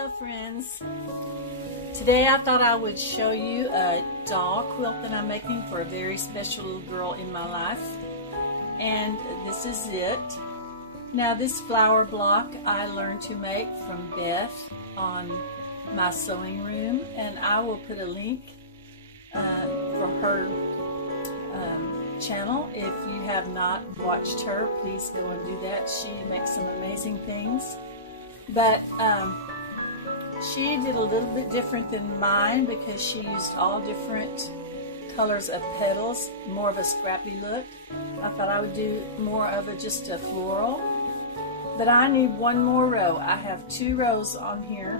Hello friends. Today I thought I would show you a doll quilt that I'm making for a very special little girl in my life. And this is it. Now this flower block I learned to make from Beth on my sewing room, and I will put a link from her channel. If you have not watched her, please go and do that. She makes some amazing things. But she did a little bit different than mine because she used all different colors of petals, more of a scrappy look. I thought I would do more of just a floral. But I need one more row. I have 2 rows on here,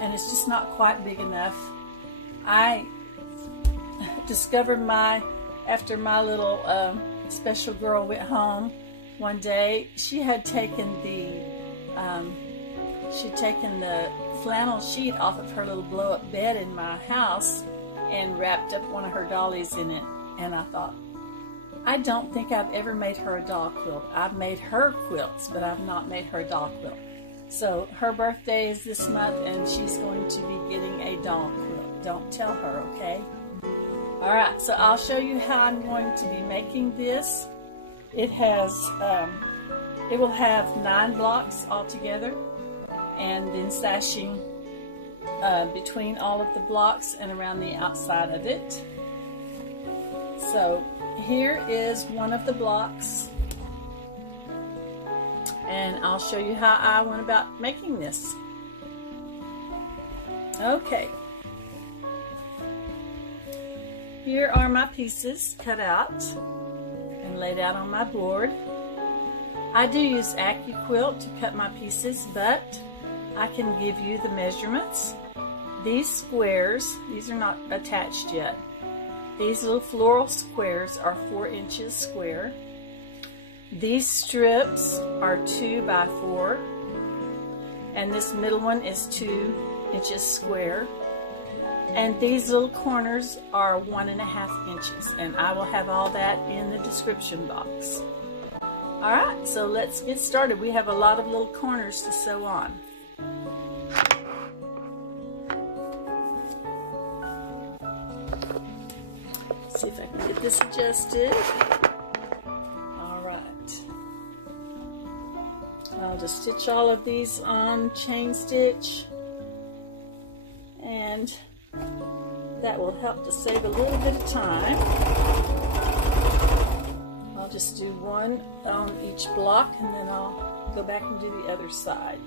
and it's just not quite big enough. I discovered after my little special girl went home one day, she had taken she'd taken the flannel sheet off of her little blow-up bed in my house and wrapped up one of her dollies in it. And I thought, I don't think I've ever made her a doll quilt. I've made her quilts, but I've not made her a doll quilt. So her birthday is this month, and she's going to be getting a doll quilt. Don't tell her, okay? Alright, so I'll show you how I'm going to be making this. It will have 9 blocks altogether, and then sashing between all of the blocks and around the outside of it. So here is one of the blocks, and I'll show you how I went about making this. Okay, here are my pieces cut out and laid out on my board. I do use Quilt to cut my pieces, but I can give you the measurements. These squares, these are not attached yet. These little floral squares are 4 inches square. These strips are 2 by 4, and this middle one is 2 inches square. And these little corners are 1.5 inches, and I will have all that in the description box. Alright, so let's get started. We have a lot of little corners to sew on. See if I can get this adjusted. Alright. I'll just stitch all of these on chain stitch, and that will help to save a little bit of time. I'll just do one on each block, and then I'll go back and do the other side.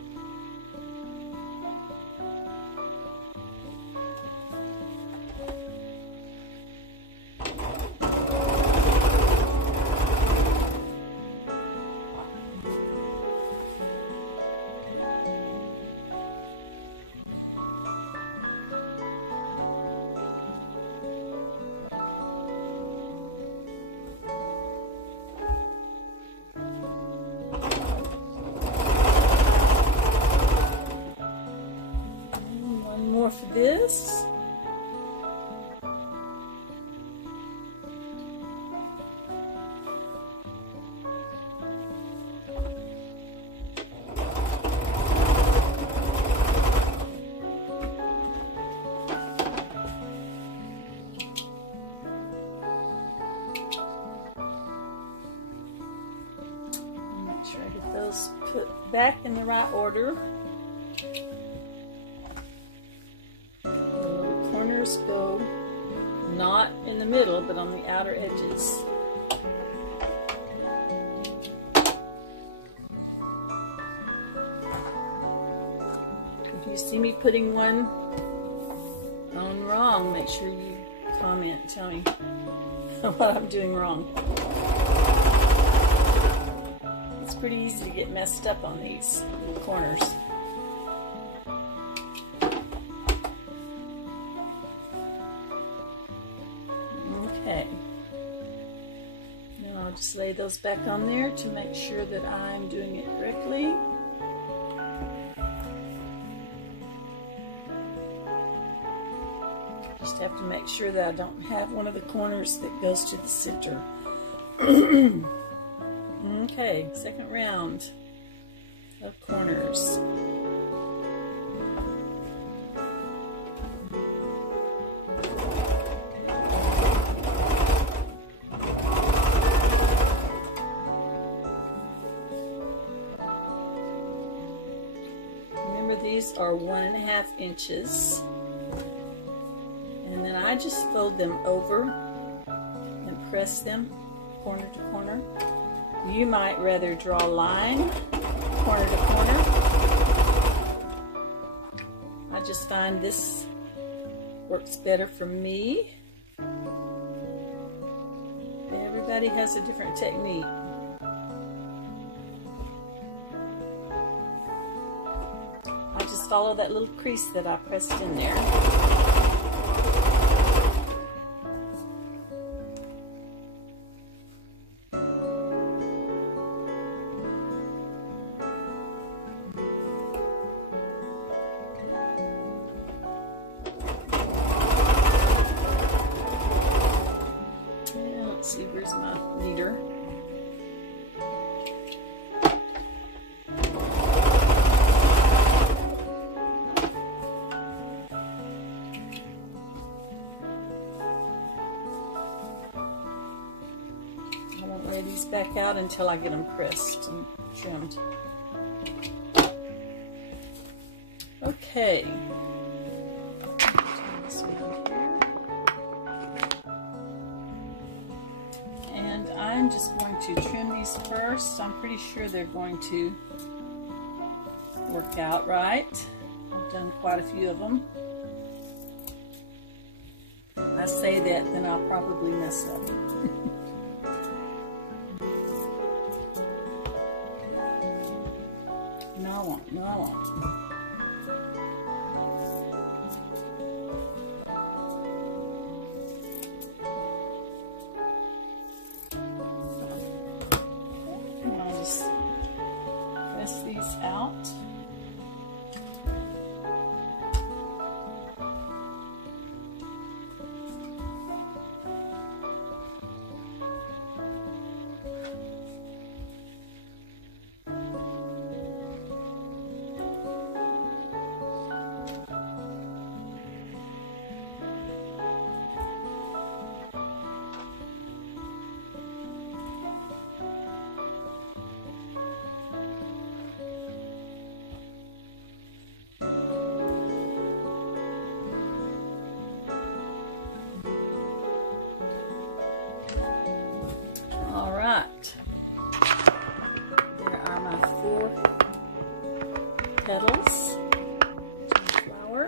For this. Make sure I get those put back in the right order. Go not in the middle, but on the outer edges. If you see me putting one on wrong, make sure you comment and tell me what I'm doing wrong. It's pretty easy to get messed up on these little corners. Okay, now I'll just lay those back on there to make sure that I'm doing it correctly. Just have to make sure that I don't have one of the corners that goes to the center. Okay, second round of corners. Remember, these are 1.5 inches. And then I just fold them over and press them corner to corner. You might rather draw a line corner to corner. I just find this works better for me. Everybody has a different technique. I just follow that little crease that I pressed in there. Let's see, where's my leader? I won't lay these back out until I get them pressed and trimmed. Okay. I'm just going to trim these first. I'm pretty sure they're going to work out right. I've done quite a few of them. I say that, then I'll probably mess up. No, I won't. No, I won't. Press these out. There are my 4 petals to the flower,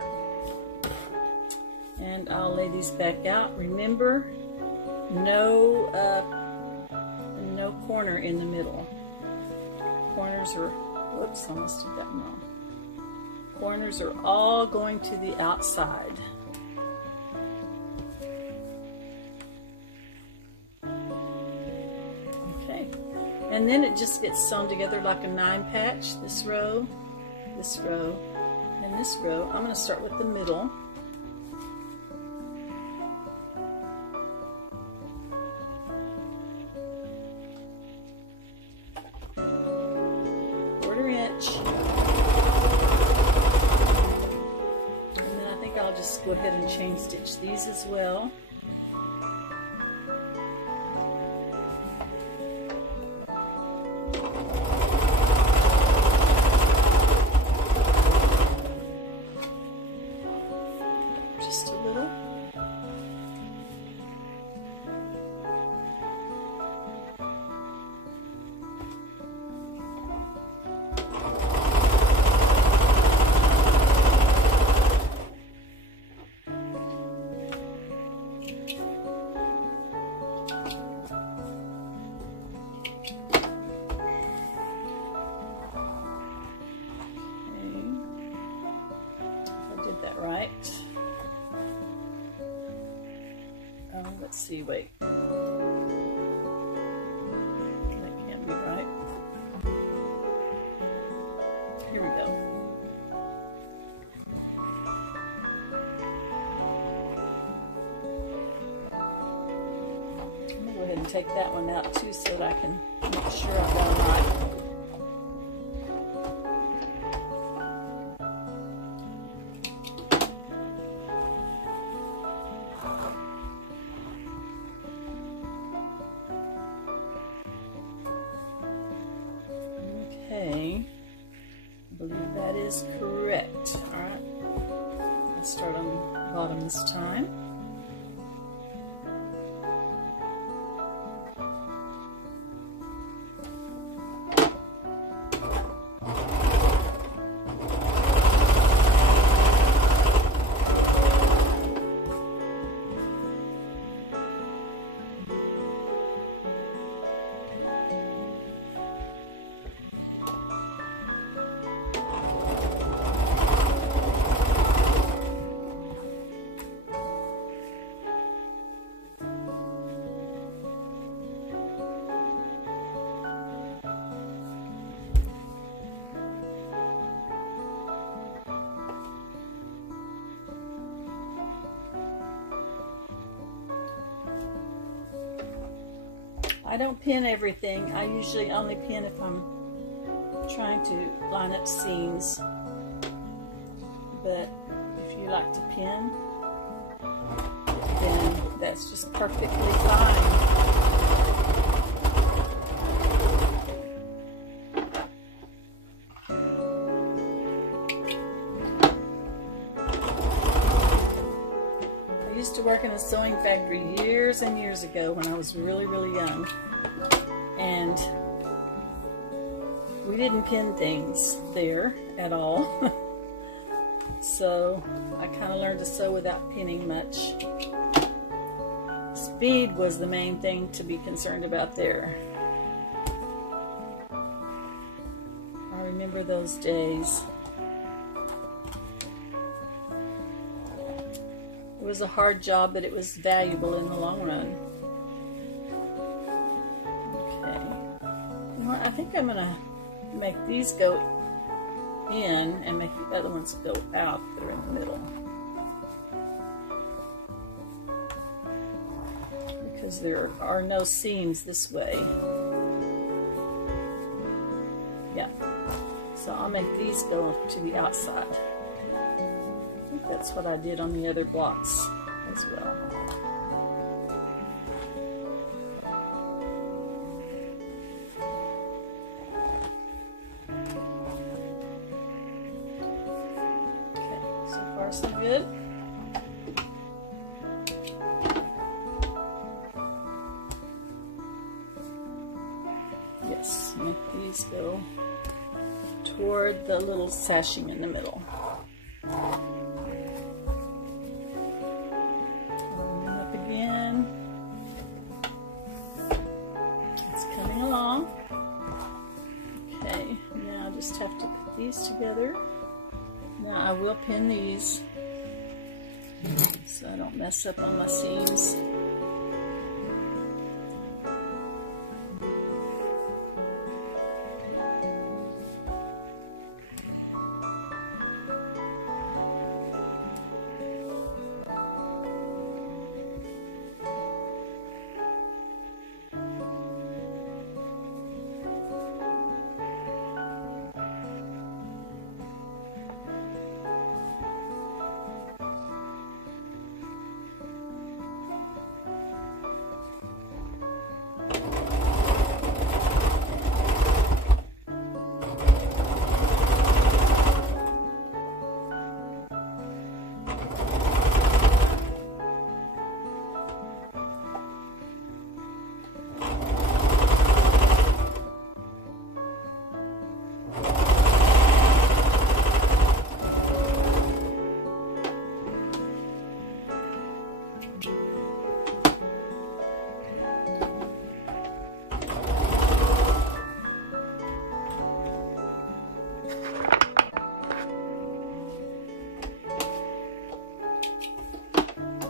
and I'll lay these back out. Remember, no corner in the middle. Corners are, whoops, I must have gotten wrong. Corners are all going to the outside. And then it just gets sewn together like a 9-patch. This row, and this row. I'm going to start with the middle. Quarter-inch. And then I think I'll just go ahead and chain stitch these as well. Just a little. That right. Let's see, wait. That can't be right. Here we go. I'm gonna go ahead and take that one out too so that I can make sure I've got them right. Okay, I believe that is correct. Alright, I'll start on the bottom this time. I don't pin everything. I usually only pin if I'm trying to line up seams. But if you like to pin, then that's just perfectly fine. I used to work in a sewing factory years and years ago when I was really, really young. And we didn't pin things there at all. So I kind of learned to sew without pinning much. Speed was the main thing to be concerned about there. I remember those days. It was a hard job, but it was valuable in the long run. Okay. Well, I think I'm going to make these go in and make the other ones go out that are in the middle. Because there are no seams this way. Yeah. So I'll make these go to the outside. I think that's what I did on the other blocks as well. Okay, so far so good. Yes, make these go toward the little sashing in the middle. Have to put these together. Now I will pin these so I don't mess up on my seams.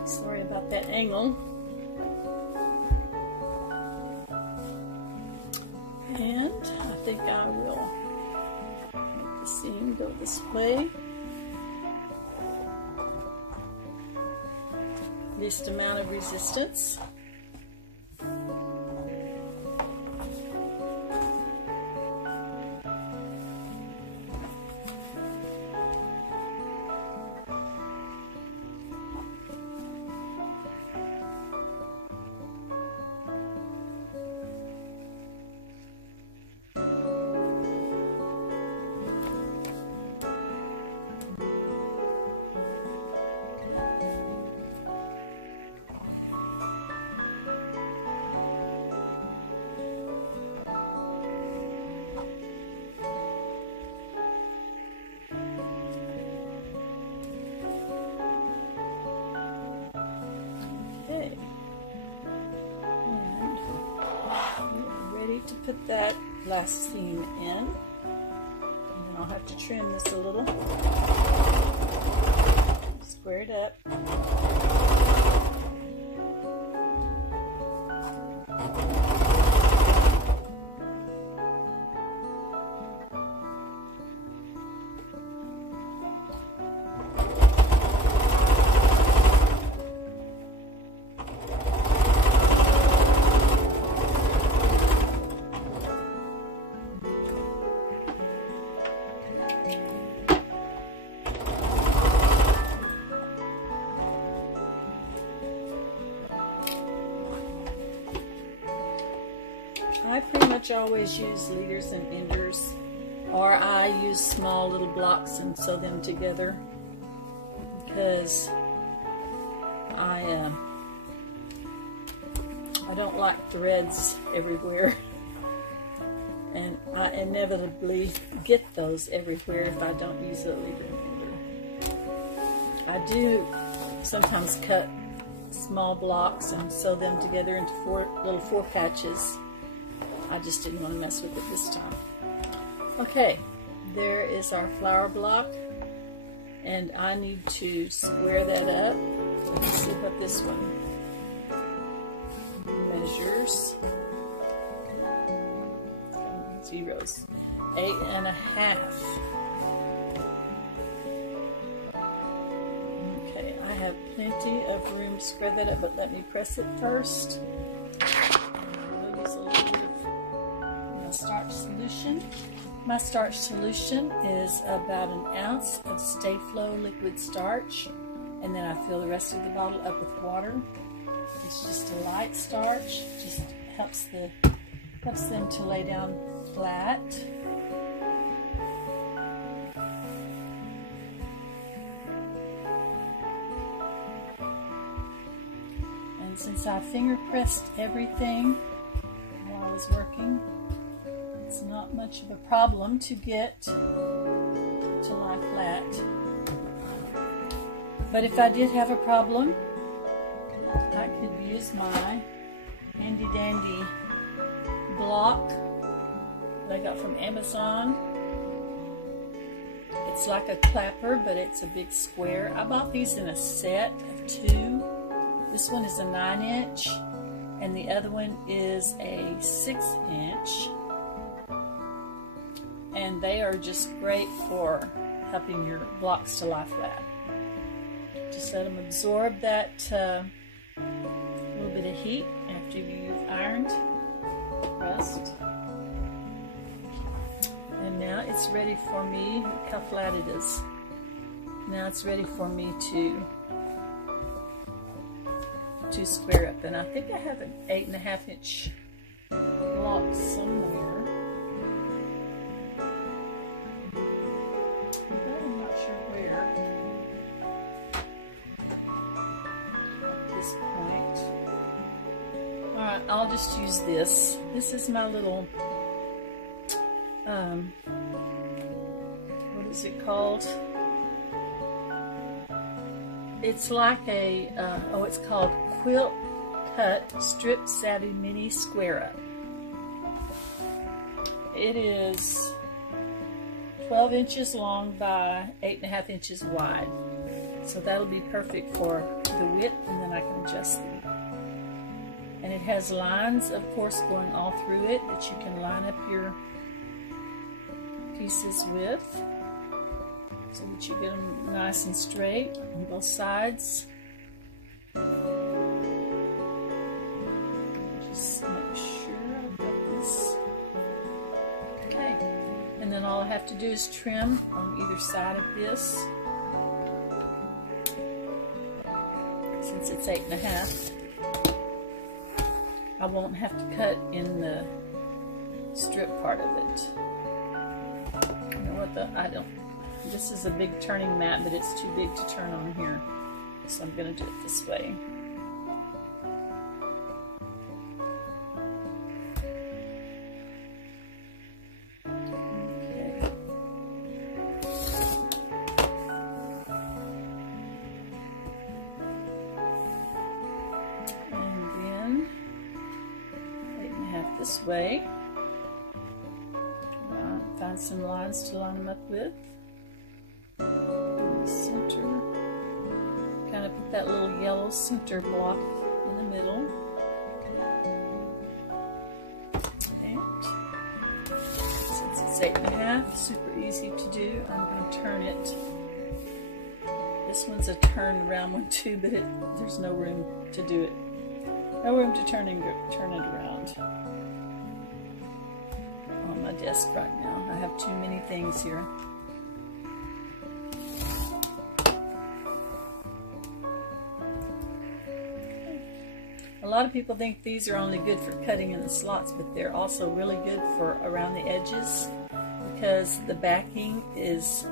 Sorry about that angle. And I think I will make the seam go this way. Least amount of resistance. that last seam in, and then I'll have to trim this a little, square it up. I pretty much always use leaders and enders, or I use small little blocks and sew them together, because I don't like threads everywhere, and I inevitably get those everywhere if I don't use a leader and ender. I do sometimes cut small blocks and sew them together into little four patches. I just didn't want to mess with it this time. Okay, there is our flower block, and I need to square that up. Let's see what this one measures. Zeros. 8.5. Okay, I have plenty of room to square that up, but let me press it first. We'll use a little bit of my starch solution. My starch solution is about 1 ounce of Stay Flow liquid starch, and then I fill the rest of the bottle up with water. It's just a light starch, just helps them to lay down flat. And since I finger pressed everything while I was working, it's not much of a problem to get to lie flat. But if I did have a problem, I could use my handy dandy block that I got from Amazon. It's like a clapper, but it's a big square. I bought these in a set of 2. This one is a 9-inch, and the other one is a 6-inch. And they are just great for helping your blocks to lie flat. Just let them absorb that little bit of heat after you've ironed, pressed. And now it's ready for me. Look how flat it is. Now it's ready for me to square up. And I think I have an 8.5-inch block somewhere. I'm not sure where at this point. Alright, I'll just use this. This is my little what is it called? It's like a it's called QuiltCut Strip Savvy Mini Square Up. It is 12 inches long by 8.5 inches wide. So that'll be perfect for the width, and then I can adjust the width. And it has lines, of course, going all through it that you can line up your pieces with, so that you get them nice and straight on both sides. Just make sure I've got this. Okay, and then all I have to do is trim on either side of this. Since it's 8.5, I won't have to cut in the strip part of it. You know what, this is a big turning mat, but it's too big to turn on here. So I'm going to do it this way. Okay. And then 8.5 this way. find some lines to line them up with. In the center, kind of put that little yellow center block in the middle. And since it's 8.5, super easy to do, I'm going to turn it. This one's a turn around one too, but there's no room to do it. No room to turn it around on my desk right now. I have too many things here. A lot of people think these are only good for cutting in the slots, but they're also really good for around the edges because the backing is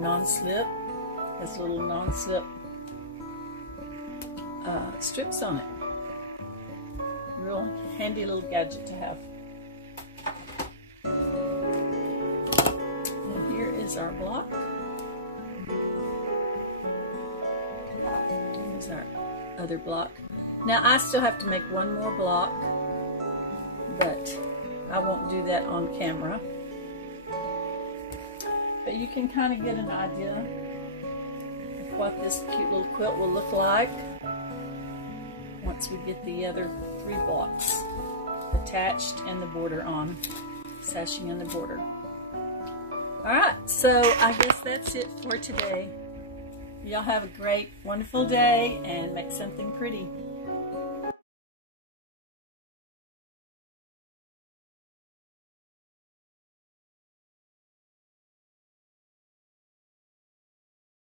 non-slip. Has little non-slip strips on it. Real handy little gadget to have. And here is our block. Here's our other block. Now I still have to make one more block, but I won't do that on camera. But you can kind of get an idea of what this cute little quilt will look like once we get the other 3 blocks attached and the border on, sashing in the border. Alright, so I guess that's it for today. Y'all have a great, wonderful day and make something pretty.